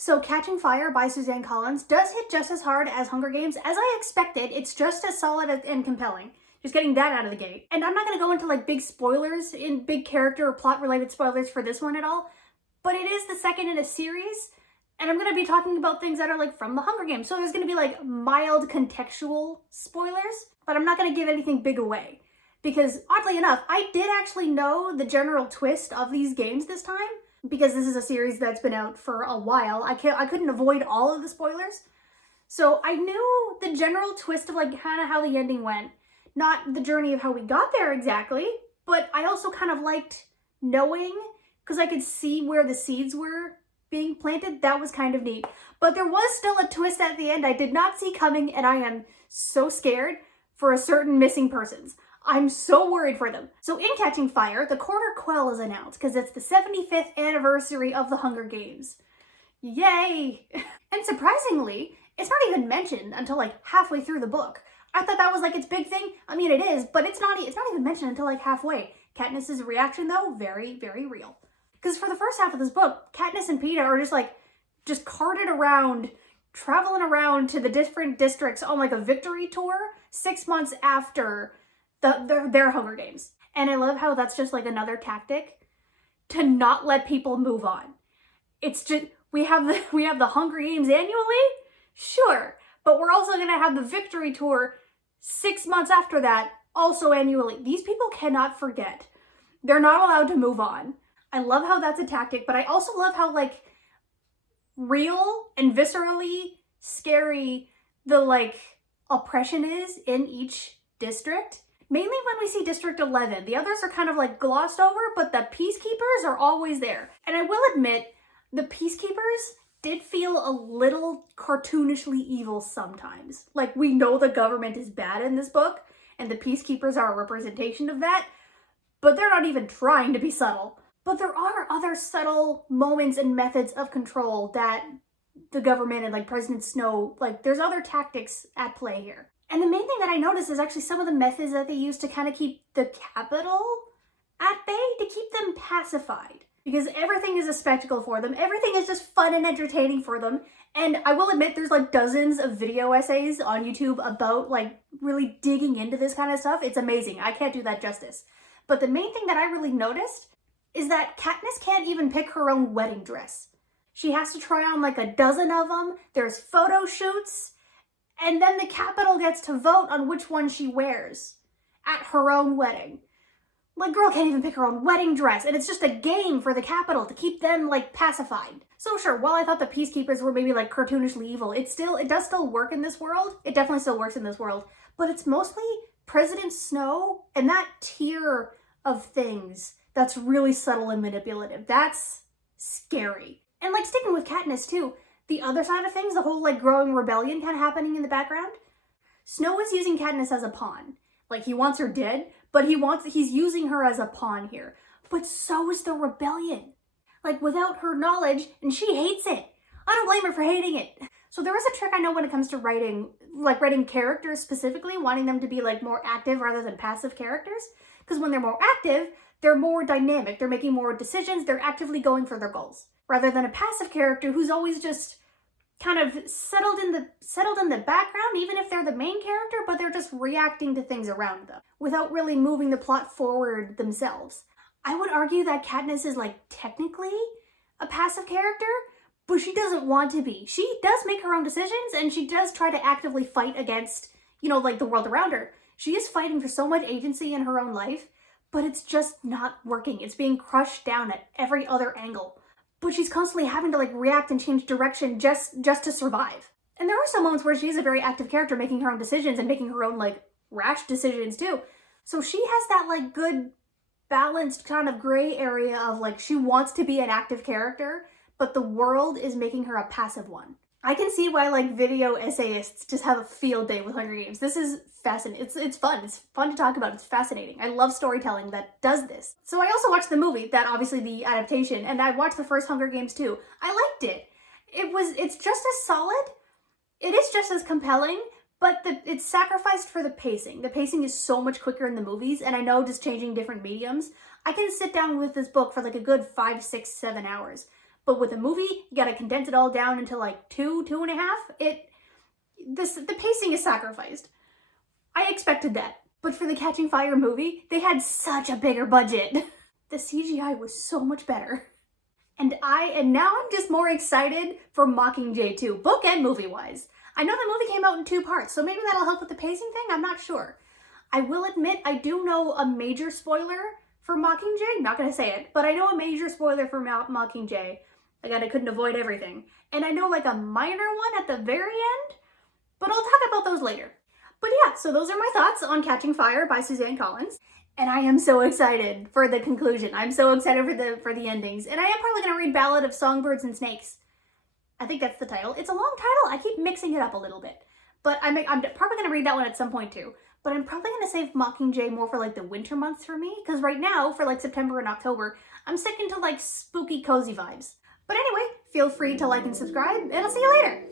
So Catching Fire by Suzanne Collins does hit just as hard as Hunger Games as I expected. It's just as solid and compelling. Just getting that out of the gate. And I'm not going to go into like big spoilers, in big character or plot related spoilers for this one at all, but it is the second in a series, and I'm going to be talking about things that are like from the Hunger Games. So there's going to be like mild contextual spoilers, but I'm not going to give anything big away. Because oddly enough, I did actually know the general twist of these games this time, because this is a series that's been out for a while. I couldn't avoid all of the spoilers. So I knew the general twist of like kind of how the ending went. Not the journey of how we got there exactly, but I also kind of liked knowing, because I could see where the seeds were being planted. That was kind of neat. But there was still a twist at the end I did not see coming, and I am so scared for a certain missing persons. I'm so worried for them. So in Catching Fire, the Quarter Quell is announced because it's the 75th anniversary of the Hunger Games. Yay! And surprisingly, it's not even mentioned until like halfway through the book. I thought that was like its big thing. I mean, it is, but it's not even mentioned until like halfway. Katniss's reaction though, very, very real. Because for the first half of this book, Katniss and Peeta are just carted around, traveling around to the different districts on like a victory tour 6 months after their Hunger Games. And I love how that's just like another tactic to not let people move on. It's just, we have the Hunger Games annually, sure, but we're also gonna have the victory tour 6 months after that, also annually. These people cannot forget. They're not allowed to move on. I love how that's a tactic, but I also love how like real and viscerally scary the like oppression is in each district. Mainly when we see District 11. The others are kind of like glossed over, but the peacekeepers are always there. And I will admit, the peacekeepers did feel a little cartoonishly evil sometimes. Like, we know the government is bad in this book, and the peacekeepers are a representation of that, but they're not even trying to be subtle. But there are other subtle moments and methods of control that the government and like President Snow, like there's other tactics at play here. And the main thing that I noticed is actually some of the methods that they use to kind of keep the capital at bay, to keep them pacified. Because everything is a spectacle for them. Everything is just fun and entertaining for them. And I will admit there's like dozens of video essays on YouTube about like really digging into this kind of stuff. It's amazing. I can't do that justice. But the main thing that I really noticed is that Katniss can't even pick her own wedding dress. She has to try on like a dozen of them. There's photo shoots. And then the Capitol gets to vote on which one she wears at her own wedding. Like, girl can't even pick her own wedding dress, and it's just a game for the Capitol to keep them, like, pacified. So sure, while I thought the peacekeepers were maybe, like, cartoonishly evil, it does still work in this world. It definitely still works in this world. But it's mostly President Snow and that tier of things that's really subtle and manipulative. That's scary. And, like, sticking with Katniss, too, the other side of things, the whole, like, growing rebellion kind of happening in the background, Snow is using Katniss as a pawn. Like, he wants her dead, but he's using her as a pawn here. But so is the rebellion. Like, without her knowledge, and she hates it. I don't blame her for hating it. So there is a trick I know when it comes to writing, like writing characters specifically, wanting them to be like more active rather than passive characters. Because when they're more active, they're more dynamic. They're making more decisions. They're actively going for their goals. Rather than a passive character who's always just kind of settled in the background, even if they're the main character, but they're just reacting to things around them without really moving the plot forward themselves. I would argue that Katniss is like technically a passive character, but she doesn't want to be. She does make her own decisions, and she does try to actively fight against, like the world around her. She is fighting for so much agency in her own life, but it's just not working. It's being crushed down at every other angle. But she's constantly having to like react and change direction just to survive. And there are some moments where she is a very active character, making her own decisions and making her own like rash decisions too. So she has that like good balanced kind of gray area of like she wants to be an active character, but the world is making her a passive one. I can see why like video essayists just have a field day with Hunger Games. This is fascinating. It's fun. It's fun to talk about. It's fascinating. I love storytelling that does this. So I also watched the movie, that obviously the adaptation, and I watched the first Hunger Games too. I liked it. It's just as solid. It is just as compelling, but it's sacrificed for the pacing. The pacing is so much quicker in the movies, and I know just changing different mediums, I can sit down with this book for like a good 5, 6, 7 hours. But with a movie, you gotta condense it all down into like 2.5. The pacing is sacrificed. I expected that. But for the Catching Fire movie, they had such a bigger budget. The CGI was so much better. And now I'm just more excited for Mockingjay 2, book and movie-wise. I know the movie came out in 2 parts, so maybe that'll help with the pacing thing, I'm not sure. I will admit, I do know a major spoiler for Mockingjay. I'm not gonna say it, but I know a major spoiler for Mockingjay. Again, I couldn't avoid everything. And I know like a minor one at the very end, but I'll talk about those later. But yeah, so those are my thoughts on Catching Fire by Suzanne Collins. And I am so excited for the conclusion. I'm so excited for the endings. And I am probably gonna read Ballad of Songbirds and Snakes. I think that's the title. It's a long title. I keep mixing it up a little bit. But I'm probably gonna read that one at some point too. But I'm probably gonna save Mockingjay more for like the winter months for me. Because right now, for like September and October, I'm sticking to like spooky, cozy vibes. But anyway, feel free to like and subscribe, and I'll see you later.